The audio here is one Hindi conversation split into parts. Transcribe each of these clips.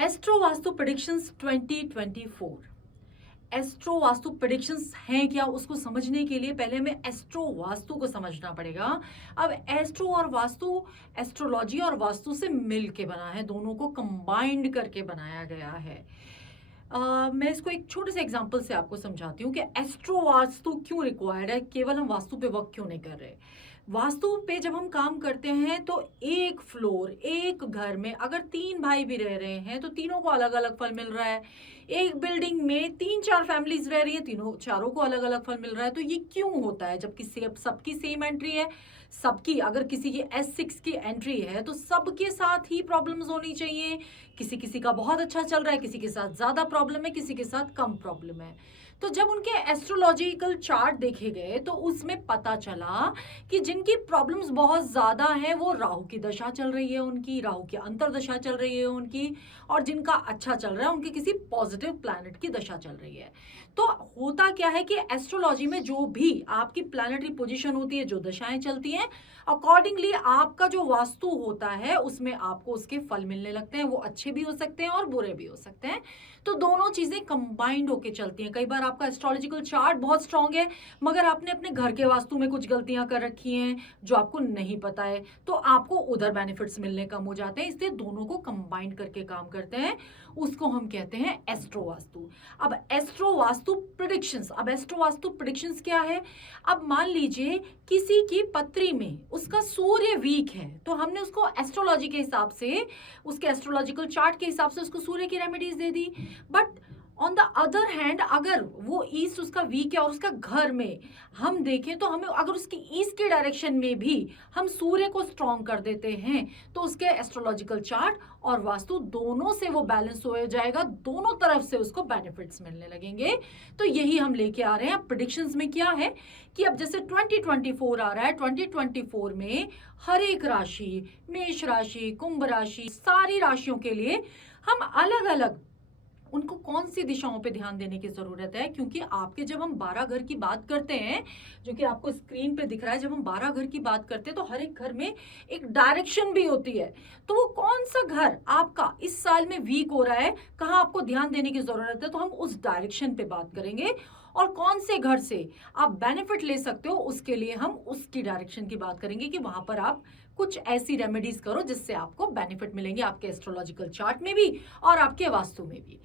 Astro vastu predictions 2024। Astro vastu predictions हैं क्या, उसको समझने के लिए पहले हमें एस्ट्रो वास्तु को समझना पड़ेगा। अब एस्ट्रो और वास्तु, एस्ट्रोलॉजी और वास्तु से मिल के बना है, दोनों को कंबाइंड करके बनाया गया है। मैं इसको एक छोटे से एग्जांपल से आपको समझाती हूँ कि एस्ट्रो वास्तु क्यों रिक्वायर्ड है, केवल हम वास्तु पे वर्क क्यों नहीं कर रहे। वास्तु पे जब हम काम करते हैं तो एक फ्लोर, एक घर में अगर 3 भाई भी रह रहे हैं तो तीनों को अलग अलग फल मिल रहा है। एक बिल्डिंग में 3-4 फैमिलीज रह रही है, तीनों चारों को अलग अलग फल मिल रहा है। तो ये क्यों होता है, जबकि सबकी सेम एंट्री है, सबकी अगर किसी की S6 की एंट्री है तो सबके साथ ही प्रॉब्लम्स होनी चाहिए। किसी किसी का बहुत अच्छा चल रहा है, किसी के साथ ज्यादा प्रॉब्लम है, किसी के साथ कम प्रॉब्लम है। तो जब उनके एस्ट्रोलॉजिकल चार्ट देखे गए तो उसमें पता चला कि जिनकी प्रॉब्लम्स बहुत ज्यादा हैं वो राहु की दशा चल रही है, उनकी राहु की अंतर्दशा चल रही है उनकी, और जिनका अच्छा चल रहा है उनकी किसी पॉजिटिव प्लैनेट की दशा चल रही है। तो होता क्या है कि एस्ट्रोलॉजी में जो भी आपकी प्लैनेटरी पोजीशन होती है, जो दशाएं चलती हैं, अकॉर्डिंगली आपका जो वास्तु होता है उसमें आपको उसके फल मिलने लगते हैं। वो अच्छे भी हो सकते हैं और बुरे भी हो सकते हैं। तो दोनों चीजें कंबाइंड होके चलती हैं। कई बार आपका एस्ट्रोलॉजिकल चार्ट बहुत स्ट्रांग है मगर आपने अपने घर के वास्तु में कुछ गलतियां कर रखी हैं जो आपको नहीं पता है, तो आपको उधर बेनिफिट्स मिलने कम हो जाते हैं। इसलिए दोनों को कंबाइंड करके काम करते हैं, उसको हम कहते हैं एस्ट्रो वास्तु। अब एस्ट्रो वास्तु प्रेडिक्शंस, अब एस्ट्रो वास्तु प्रेडिक्शंस क्या है। अब मान लीजिए किसी की पत्री में उसका सूर्य वीक है तो हमने उसको एस्ट्रोलॉजी के हिसाब से, उसके एस्ट्रोलॉजिकल चार्ट के हिसाब से उसको सूर्य की remedies they the. But on the other hand अगर वो ईस्ट उसका वीक है और उसका घर में हम देखें तो हमें अगर उसकी ईस्ट के डायरेक्शन में भी हम सूर्य को स्ट्रॉन्ग कर देते हैं तो उसके एस्ट्रोलॉजिकल चार्ट और वास्तु दोनों से वो बैलेंस हो जाएगा, दोनों तरफ से उसको बेनिफिट्स मिलने लगेंगे। तो यही हम लेके आ रहे हैं। अब प्रेडिक्शंस में क्या है कि अब जैसे 2024 आ रहा है, 2024 में हर एक राशि, मेष राशि, कुंभ राशि, सारी राशियों के लिए हम अलग अलग उनको कौन सी दिशाओं पे ध्यान देने की जरूरत है। क्योंकि आपके जब हम 12 घर की बात करते हैं, जो कि आपको स्क्रीन पे दिख रहा है, जब हम 12 घर की बात करते हैं तो हर एक घर में एक डायरेक्शन भी होती है। तो वो कौन सा घर आपका इस साल में वीक हो रहा है, कहाँ आपको ध्यान देने की जरूरत है, तो हम उस डायरेक्शन पे बात करेंगे। और कौन से घर से आप बेनिफिट ले सकते हो उसके लिए हम उसकी डायरेक्शन की बात करेंगे कि वहां पर आप कुछ ऐसी रेमेडीज करो जिससे आपको बेनिफिट मिलेंगे, आपके एस्ट्रोलॉजिकल चार्ट में भी और आपके वास्तु में भी।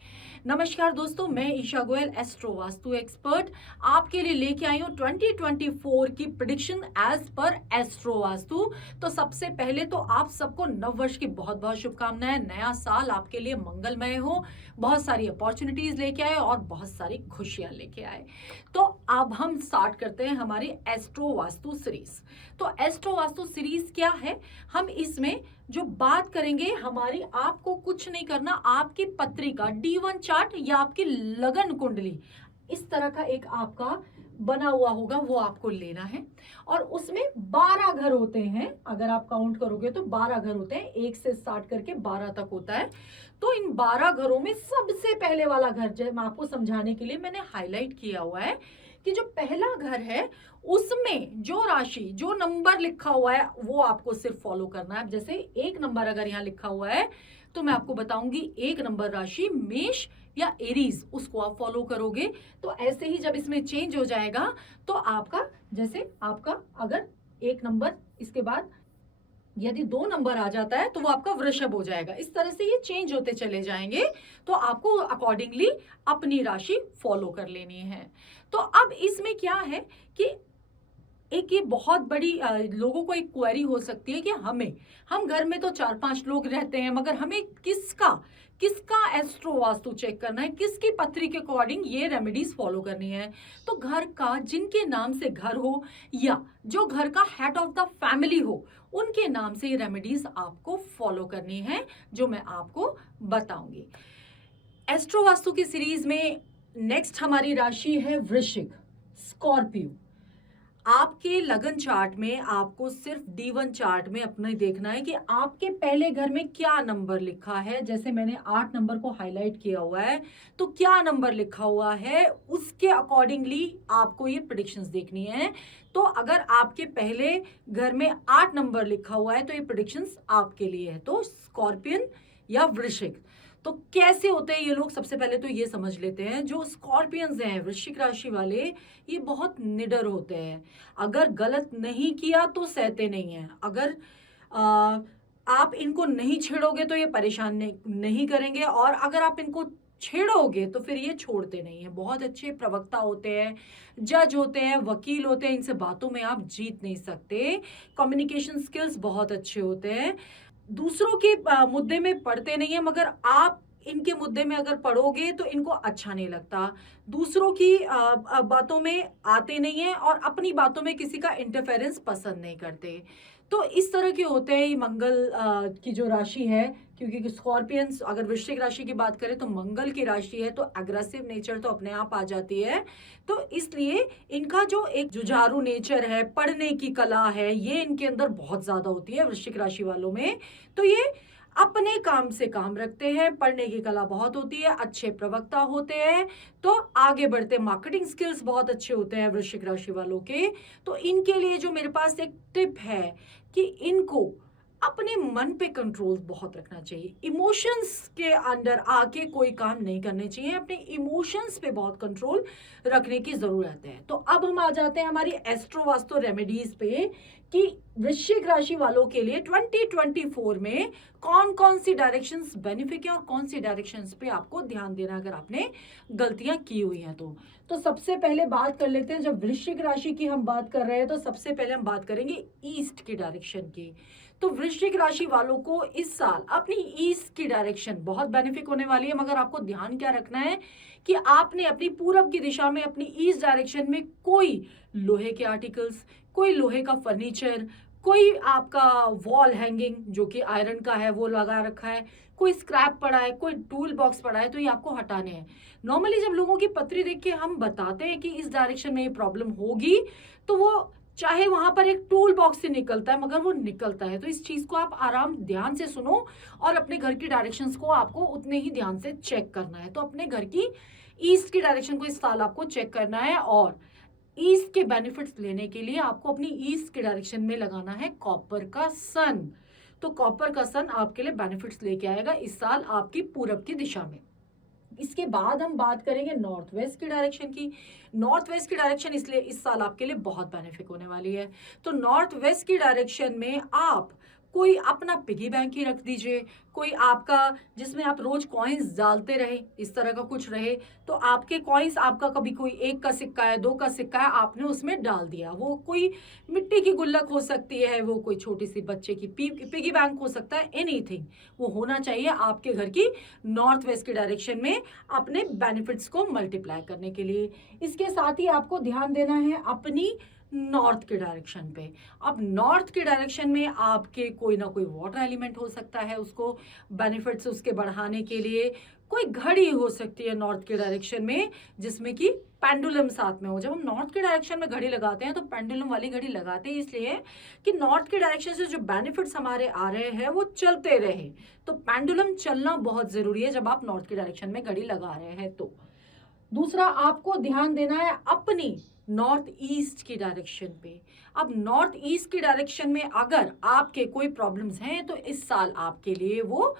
नमस्कार दोस्तों, मैं ईशा गोयल, एस्ट्रो वास्तु एक्सपर्ट, आपके लिए लेके आई हूँ 2024 की prediction as per astro vastu. तो सबसे पहले तो आप सबको नव वर्ष की बहुत बहुत शुभकामनाएं। नया साल आपके लिए मंगलमय हो, बहुत सारी अपॉर्चुनिटीज लेके आए और बहुत सारी खुशियां लेके आए। तो अब हम स्टार्ट करते हैं हमारी एस्ट्रो वास्तु सीरीज। तो एस्ट्रो वास्तु सीरीज क्या है, हम इसमें जो बात करेंगे हमारी, आपको कुछ नहीं करना, आपकी पत्रिका D1 चार्ट या आपकी लगन कुंडली इस तरह का एक आपका बना हुआ होगा, वो आपको लेना है। और उसमें 12 घर होते हैं, अगर आप काउंट करोगे तो 12 घर होते हैं, 1 से स्टार्ट करके 12 तक होता है। तो इन 12 घरों में सबसे पहले वाला घर, जो मैं आपको समझाने के लिए मैंने हाईलाइट किया हुआ है कि जो पहला घर है उसमें जो राशि, जो नंबर लिखा हुआ है वो आपको सिर्फ फॉलो करना है। जैसे 1 नंबर अगर यहाँ लिखा हुआ है तो मैं आपको बताऊंगी 1 नंबर राशि मेष या एरीज, उसको आप फॉलो करोगे। तो ऐसे ही जब इसमें चेंज हो जाएगा तो आपका, जैसे आपका अगर 1 नंबर, इसके बाद यदि 2 नंबर आ जाता है तो वो आपका वृषभ हो जाएगा। इस तरह से ये चेंज होते चले जाएंगे, तो आपको अकॉर्डिंगली अपनी राशि फॉलो कर लेनी है। तो अब इसमें क्या है कि एक ये बहुत बड़ी लोगों को एक क्वेरी हो सकती है कि हम घर में तो 4-5 लोग रहते हैं मगर हमें किसका एस्ट्रो वास्तु चेक करना है, किसकी पत्री के अकॉर्डिंग ये रेमेडीज फॉलो करनी है। तो घर का, जिनके नाम से घर हो या जो घर का हेड ऑफ द फैमिली हो, उनके नाम से ये रेमेडीज आपको फॉलो करनी है, जो मैं आपको बताऊंगी। एस्ट्रो वास्तु की सीरीज में नेक्स्ट हमारी राशि है वृश्चिक, स्कॉर्पियो। आपके लगन चार्ट में आपको सिर्फ D1 चार्ट में अपने देखना है कि आपके पहले घर में क्या नंबर लिखा है। जैसे मैंने 8 नंबर को हाईलाइट किया हुआ है, तो क्या नंबर लिखा हुआ है उसके अकॉर्डिंगली आपको ये प्रेडिक्शंस देखनी है। तो अगर आपके पहले घर में 8 नंबर लिखा हुआ है तो ये प्रेडिक्शंस आपके लिए है। तो स्कॉर्पियन या वृश्चिक, तो कैसे होते हैं ये लोग, सबसे पहले तो ये समझ लेते हैं। जो स्कॉर्पियंस हैं, वृश्चिक राशि वाले, ये बहुत निडर होते हैं। अगर गलत नहीं किया तो सहते नहीं हैं। अगर आ, आप इनको नहीं छेड़ोगे तो ये परेशान नहीं करेंगे, और अगर आप इनको छेड़ोगे तो फिर ये छोड़ते नहीं है। बहुत अच्छे प्रवक्ता होते हैं, जज होते हैं, वकील होते हैं, इनसे बातों में आप जीत नहीं सकते। कम्युनिकेशन स्किल्स बहुत अच्छे होते हैं। दूसरों के मुद्दे में पड़ते नहीं है, मगर आप इनके मुद्दे में अगर पड़ोगे तो इनको अच्छा नहीं लगता। दूसरों की बातों में आते नहीं है, और अपनी बातों में किसी का इंटरफेरेंस पसंद नहीं करते। तो इस तरह के होते हैं ये मंगल की जो राशि है, क्योंकि स्कॉर्पियंस, अगर वृश्चिक राशि की बात करें तो मंगल की राशि है, तो अग्रेसिव नेचर तो अपने आप आ जाती है। तो इसलिए इनका जो एक जुझारू नेचर है, पढ़ने की कला है, ये इनके अंदर बहुत ज्यादा होती है वृश्चिक राशि वालों में। तो ये अपने काम से काम रखते हैं, पढ़ने की कला बहुत होती है, अच्छे प्रवक्ता होते हैं, तो आगे बढ़ते, मार्केटिंग स्किल्स बहुत अच्छे होते हैं वृश्चिक राशि वालों के। तो इनके लिए जो मेरे पास एक टिप है कि इनको अपने मन पे कंट्रोल बहुत रखना चाहिए। इमोशंस के अंदर आके कोई काम नहीं करने चाहिए, अपने इमोशंस पे बहुत कंट्रोल रखने की जरूरत है। तो अब हम आ जाते हैं हमारी एस्ट्रो वास्तु रेमेडीज पे कि वृश्चिक राशि वालों के लिए 2024 में कौन कौन सी डायरेक्शंस बेनिफिक है और कौन सी डायरेक्शंस पे आपको ध्यान देना अगर आपने गलतियां की हुई हैं तो सबसे पहले बात कर लेते हैं। जब वृश्चिक राशि की हम बात कर रहे हैं तो सबसे पहले हम बात करेंगे ईस्ट की डायरेक्शन की। तो वृश्चिक राशि वालों को इस साल अपनी ईस्ट की डायरेक्शन बहुत बेनिफिक होने वाली है, मगर आपको ध्यान क्या रखना है कि आपने अपनी पूरब की दिशा में, अपनी ईस्ट डायरेक्शन में कोई लोहे के आर्टिकल्स, कोई लोहे का फर्नीचर, कोई आपका वॉल हैंगिंग जो कि आयरन का है वो लगा रखा है, कोई स्क्रैप पड़ा है, कोई टूल बॉक्स पड़ा है, तो ये आपको हटाने हैं। नॉर्मली जब लोगों की पत्री देख के हम बताते हैं कि इस डायरेक्शन में ये प्रॉब्लम होगी, तो वो चाहे वहां पर एक टूल बॉक्स से निकलता है, मगर वो निकलता है। तो इस चीज को आप आराम ध्यान से सुनो, और अपने घर की डायरेक्शंस को आपको उतने ही ध्यान से चेक करना है। तो अपने घर की ईस्ट की डायरेक्शन को इस साल आपको चेक करना है, और ईस्ट के बेनिफिट्स लेने के लिए आपको अपनी ईस्ट के डायरेक्शन में लगाना है कॉपर का सन। तो कॉपर का सन आपके लिए बेनिफिट्स लेके आएगा इस साल आपकी पूरब की दिशा में। इसके बाद हम बात करेंगे नॉर्थ वेस्ट की डायरेक्शन की। नॉर्थ वेस्ट की डायरेक्शन इसलिए इस साल आपके लिए बहुत बेनिफिक होने वाली है। तो नॉर्थ वेस्ट की डायरेक्शन में आप कोई अपना पिगी बैंक ही रख दीजिए, कोई आपका जिसमें आप रोज कॉइन्स डालते रहे, इस तरह का कुछ रहे। तो आपके कॉइन्स, आपका कभी कोई 1 का सिक्का है, 2 का सिक्का है, आपने उसमें डाल दिया। वो कोई मिट्टी की गुल्लक हो सकती है, वो कोई छोटी सी बच्चे की पिगी बैंक हो सकता है, एनीथिंग वो होना चाहिए आपके घर की नॉर्थ वेस्ट की डायरेक्शन में अपने बेनिफिट्स को मल्टीप्लाई करने के लिए। इसके साथ ही आपको ध्यान देना है अपनी नॉर्थ के डायरेक्शन पे। अब नॉर्थ के डायरेक्शन में आपके कोई ना कोई वाटर एलिमेंट हो सकता है, उसको बेनिफिट्स उसके बढ़ाने के लिए। कोई घड़ी हो सकती है नॉर्थ के डायरेक्शन में, जिसमें कि पेंडुलम साथ में हो। जब हम नॉर्थ के डायरेक्शन में घड़ी लगाते हैं तो पेंडुलम वाली घड़ी लगाते हैं इसलिए कि नॉर्थ के डायरेक्शन से जो बेनिफिट्स हमारे आ रहे हैं वो चलते रहे। तो पेंडुलम चलना बहुत जरूरी है जब आप नॉर्थ के डायरेक्शन में घड़ी लगा रहे हैं। तो दूसरा आपको ध्यान देना है अपनी नॉर्थ ईस्ट की डायरेक्शन पे। अब नॉर्थ ईस्ट की डायरेक्शन में अगर आपके कोई प्रॉब्लम्स हैं तो इस साल आपके लिए वो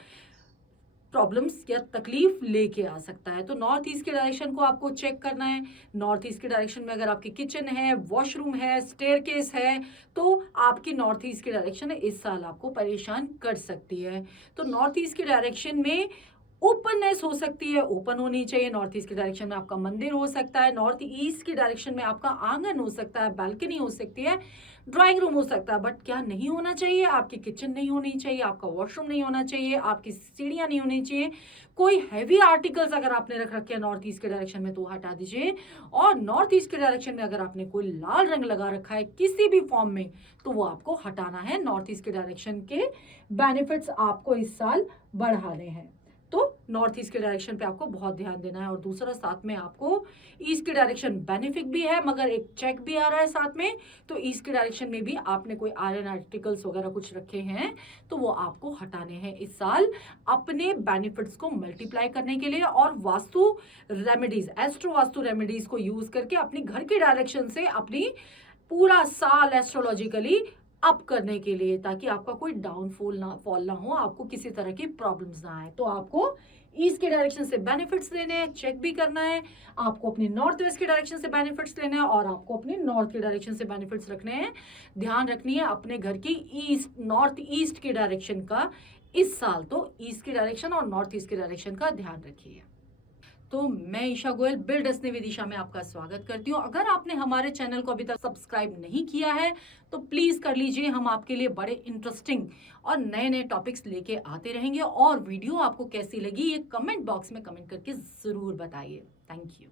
प्रॉब्लम्स या तकलीफ लेके आ सकता है। तो नॉर्थ ईस्ट के डायरेक्शन को आपको चेक करना है। नॉर्थ ईस्ट के डायरेक्शन में अगर आपकी किचन है, वॉशरूम है, स्टेयरकेस है, तो आपकी नॉर्थ ईस्ट की डायरेक्शन इस साल आपको परेशान कर सकती है। तो नॉर्थ ईस्ट की डायरेक्शन में ओपननेस हो सकती है, ओपन होनी चाहिए। नॉर्थ ईस्ट की डायरेक्शन में आपका मंदिर हो सकता है, नॉर्थ ईस्ट की डायरेक्शन में आपका आंगन हो सकता है, बालकनी हो सकती है, ड्राइंग रूम हो सकता है। बट क्या नहीं होना चाहिए? आपकी किचन नहीं होनी चाहिए, आपका वॉशरूम नहीं होना चाहिए, आपकी सीढ़ियां नहीं होनी चाहिए। कोई हैवी आर्टिकल्स अगर आपने रख रखे हैं नॉर्थ ईस्ट के डायरेक्शन में तो हटा दीजिए। और नॉर्थ ईस्ट के डायरेक्शन में अगर आपने कोई लाल रंग लगा रखा है किसी भी फॉर्म में तो वो आपको हटाना है। नॉर्थ ईस्ट के डायरेक्शन के बेनिफिट्स आपको इस साल बढ़ाने हैं। तो नॉर्थ ईस्ट के डायरेक्शन पे आपको बहुत ध्यान देना है। और दूसरा, साथ में आपको ईस्ट की डायरेक्शन बेनिफिक भी है मगर एक चेक भी आ रहा है साथ में। तो ईस्ट की डायरेक्शन में भी आपने कोई आयरन आर्टिकल्स वगैरह कुछ रखे हैं तो वो आपको हटाने हैं इस साल अपने बेनिफिट्स को मल्टीप्लाई करने के लिए। और vastu remedies, astro vastu remedies को यूज करके अपनी घर की डायरेक्शन से अपनी पूरा साल एस्ट्रोलॉजिकली अप करने के लिए, ताकि आपका कोई डाउनफॉल ना हो, आपको किसी तरह की प्रॉब्लम्स ना आए। तो आपको ईस्ट के डायरेक्शन से बेनिफिट्स लेने हैं, चेक भी करना है, आपको अपनी नॉर्थ वेस्ट के डायरेक्शन से बेनिफिट्स लेने हैं और आपको अपने नॉर्थ के डायरेक्शन से बेनिफिट्स रखने हैं। ध्यान रखनी है अपने घर की ईस्ट नॉर्थ ईस्ट के डायरेक्शन का, इस साल तो ईस्ट के डायरेक्शन और नॉर्थ ईस्ट के डायरेक्शन का ध्यान रखिए। तो मैं ईशा गोयल बिल्ड असने विदिशा में आपका स्वागत करती हूँ। अगर आपने हमारे चैनल को अभी तक सब्सक्राइब नहीं किया है तो प्लीज कर लीजिए। हम आपके लिए बड़े इंटरेस्टिंग और नए नए टॉपिक्स लेके आते रहेंगे। और वीडियो आपको कैसी लगी ये कमेंट बॉक्स में कमेंट करके जरूर बताइए। Thank you.